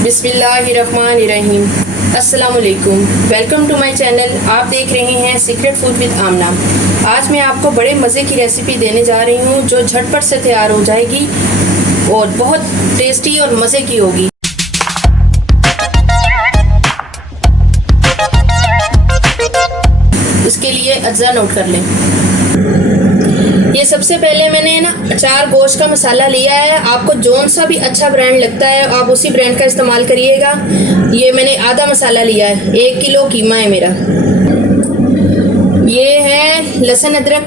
बिस्मिल्लाहिर्रहमानिर्रहीम। अस्सलाम वालेकुम, वेलकम टू माय चैनल। आप देख रहे हैं सीक्रेट फूड विद आमना। आज मैं आपको बड़े मज़े की रेसिपी देने जा रही हूँ जो झटपट से तैयार हो जाएगी और बहुत टेस्टी और मज़े की होगी। इसके लिए अज्जा नोट कर लें। ये सबसे पहले मैंने ना अचार गोश्त का मसाला लिया है। आपको जौन सा भी अच्छा ब्रांड लगता है आप उसी ब्रांड का इस्तेमाल करिएगा। ये मैंने आधा मसाला लिया है, 1 किलो कीमा है मेरा। ये है लहसुन अदरक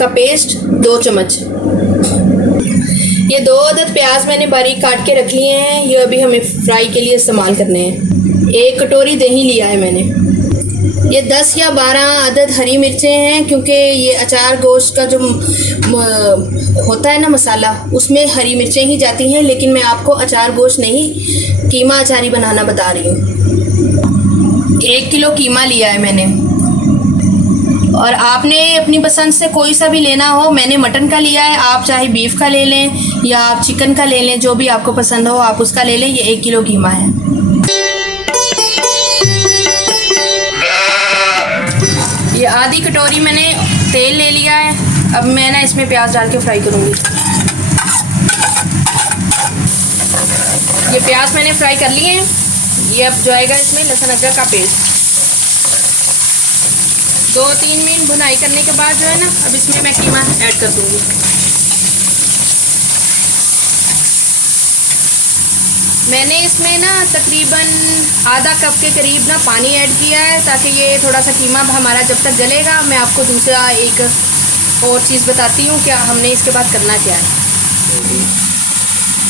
का पेस्ट 2 चम्मच। ये 2 अदद प्याज मैंने बारीक काट के रख लिए हैं, ये अभी हमें फ्राई के लिए इस्तेमाल करने हैं। 1 कटोरी दही लिया है मैंने। ये 10 या 12 अदद हरी मिर्चें हैं, क्योंकि ये अचार गोश्त का जो होता है ना मसाला, उसमें हरी मिर्चें ही जाती हैं, लेकिन मैं आपको अचार गोश्त नहीं कीमा अचारी बनाना बता रही हूँ। 1 किलो कीमा लिया है मैंने और आपने अपनी पसंद से कोई सा भी लेना हो। मैंने मटन का लिया है, आप चाहे बीफ का ले लें या आप चिकन का ले लें, जो भी आपको पसंद हो आप उसका ले लें। ये 1 किलो कीमा है। ये आधी कटोरी मैंने तेल ले लिया है। अब मैं ना इसमें प्याज डाल के फ्राई करूँगी। ये प्याज मैंने फ्राई कर लिए हैं। ये अब जाएगा इसमें लहसुन अदरक का पेस्ट। 2-3 मिनट भुनाई करने के बाद जो है ना, अब इसमें मैं कीमा ऐड कर दूँगी। मैंने इसमें ना तकरीबन आधा कप के करीब ना पानी ऐड किया है, ताकि ये थोड़ा सा कीमा हमारा जब तक गलेगा। मैं आपको दूसरा एक और चीज़ बताती हूँ क्या हमने इसके बाद करना क्या है।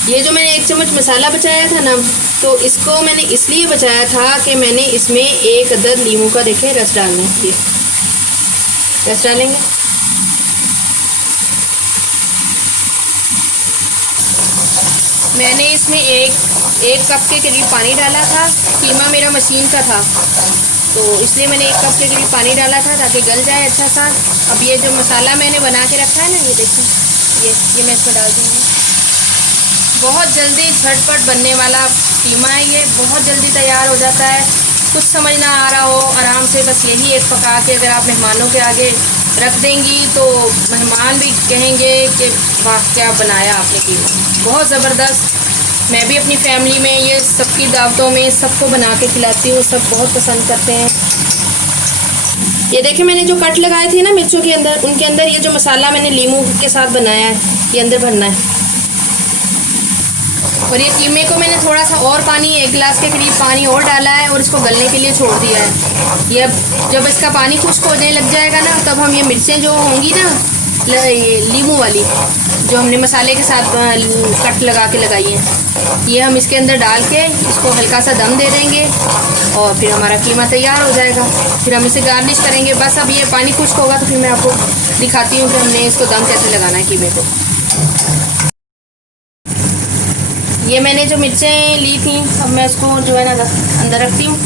ये जो मैंने 1 चम्मच मसाला बचाया था ना, तो इसको मैंने इसलिए बचाया था कि मैंने इसमें 1 अदद नींबू का देखें रस डालना है। ये रस डालेंगे। मैंने इसमें एक कप के करीब पानी डाला था। कीमा मेरा मशीन का था, तो इसलिए मैंने 1 कप के करीब पानी डाला था ताकि गल जाए अच्छा सा। अब ये जो मसाला मैंने बना के रखा है ना, ये देखिए, ये मैं इसमें डाल दूँगी। बहुत जल्दी झटपट बनने वाला कीमा है, ये बहुत जल्दी तैयार हो जाता है। कुछ समझ ना आ रहा हो, आराम से बस यही एक पका के अगर आप मेहमानों के आगे रख देंगी तो मेहमान भी कहेंगे कि वाह क्या बनाया आपने कीमा, बहुत ज़बरदस्त। मैं भी अपनी फैमिली में ये सबकी दावतों में सबको बना के खिलाती हूँ, सब बहुत पसंद करते हैं। ये देखिए, मैंने जो कट लगाए थे ना मिर्चों के अंदर, उनके अंदर ये जो मसाला मैंने नींबू के साथ बनाया है, ये अंदर भरना है। और ये कीमे को मैंने थोड़ा सा और पानी, 1 गिलास के करीब पानी और डाला है और इसको गलने के लिए छोड़ दिया है। ये जब इसका पानी खुश्क होने लग जाएगा ना, तब हम ये मिर्चें जो होंगी ना नींबू वाली, जो हमने मसाले के साथ कट लगा के लगाई है, ये हम इसके अंदर डाल के इसको हल्का सा दम दे देंगे और फिर हमारा कीमा तैयार हो जाएगा। फिर हम इसे गार्निश करेंगे। बस अब ये पानी खुश्क होगा तो फिर मैं आपको दिखाती हूँ कि हमने इसको दम कैसे लगाना है कीमे को। ये मैंने जो मिर्चें ली थी, अब मैं इसको जो है ना अंदर रखती हूँ।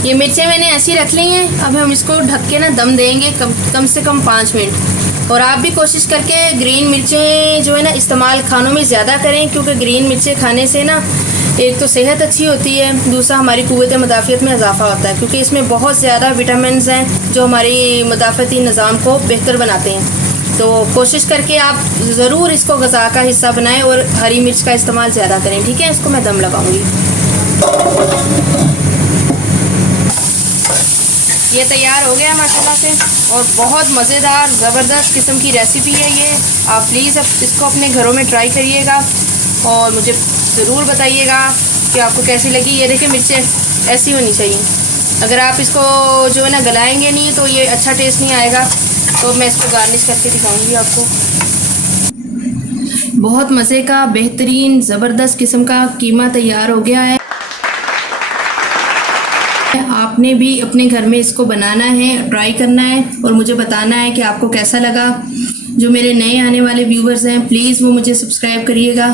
ये मिर्चें मैंने ऐसी रख ली हैं। अब हम इसको ढक के ना दम देंगे कम से कम 5 मिनट। और आप भी कोशिश करके ग्रीन मिर्चें जो है ना इस्तेमाल खानों में ज़्यादा करें, क्योंकि ग्रीन मिर्चें खाने से ना एक तो सेहत अच्छी होती है, दूसरा हमारी क़ुव्वत मुदाफ़ियत में इजाफ़ा होता है, क्योंकि इसमें बहुत ज़्यादा विटामिन्स हैं जो हमारी मुदाफ़ती निज़ाम को बेहतर बनाते हैं। तो कोशिश करके आप ज़रूर इसको ग़िज़ा का हिस्सा बनाएं और हरी मिर्च का इस्तेमाल ज़्यादा करें। ठीक है, इसको मैं दम लगाऊंगी। ये तैयार हो गया माशाल्लाह से और बहुत मज़ेदार ज़बरदस्त किस्म की रेसिपी है ये। आप प्लीज़ इसको अपने घरों में ट्राई करिएगा और मुझे ज़रूर बताइएगा कि आपको कैसी लगी। ये देखिए, मिर्चें ऐसी होनी चाहिए। अगर आप इसको जो है ना गलाएंगे नहीं तो ये अच्छा टेस्ट नहीं आएगा। तो मैं इसको गार्निश करके दिखाऊंगी आपको। बहुत मज़े का बेहतरीन ज़बरदस्त किस्म का कीमा तैयार हो गया है। आपने भी अपने घर में इसको बनाना है, ट्राई करना है और मुझे बताना है कि आपको कैसा लगा। जो मेरे नए आने वाले व्यूवर्स हैं, प्लीज़ वो मुझे सब्सक्राइब करिएगा।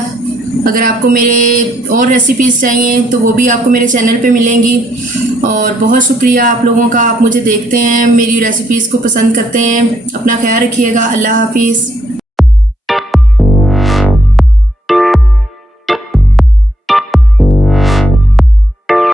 अगर आपको मेरे और रेसिपीज़ चाहिए तो वो भी आपको मेरे चैनल पे मिलेंगी। और बहुत शुक्रिया आप लोगों का, आप मुझे देखते हैं, मेरी रेसिपीज़ को पसंद करते हैं। अपना ख्याल रखिएगा। अल्लाह हाफिज़।